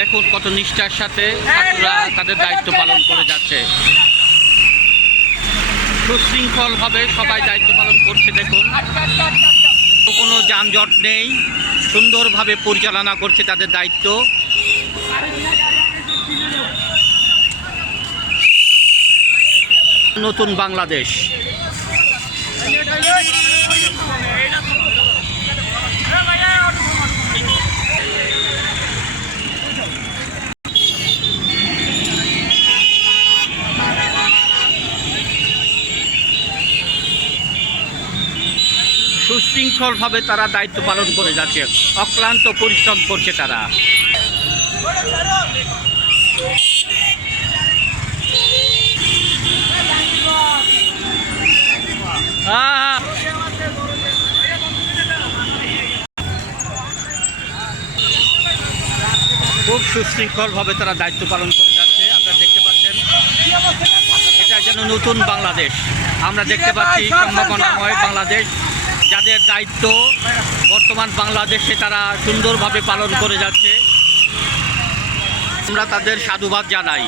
দেখুন কত নিষ্ঠার সাথে ছাত্ররা তাদের দায়িত্ব পালন করে যাচ্ছে। সুশৃঙ্খলভাবে সবাই দায়িত্ব পালন করছে। দেখুন কোনো যানজট নেই, সুন্দরভাবে পরিচালনা করছে তাদের দায়িত্ব। নতুন বাংলাদেশ। সুশৃঙ্খলভাবে তারা দায়িত্ব পালন করে যাচ্ছে, অক্লান্ত পরিশ্রম করছে তারা। খুব সুশৃঙ্খলভাবে তারা দায়িত্ব পালন করে যাচ্ছে। আপনারা দেখতে পাচ্ছেন এটা যেন নতুন বাংলাদেশ। আমরা দেখতে পাচ্ছি সম্ভাবনাময় বাংলাদেশ, যাদের দায়িত্ব বর্তমান বাংলাদেশে তারা সুন্দরভাবে পালন করে যাচ্ছে। আমরা তাদের সাধুবাদ জানাই।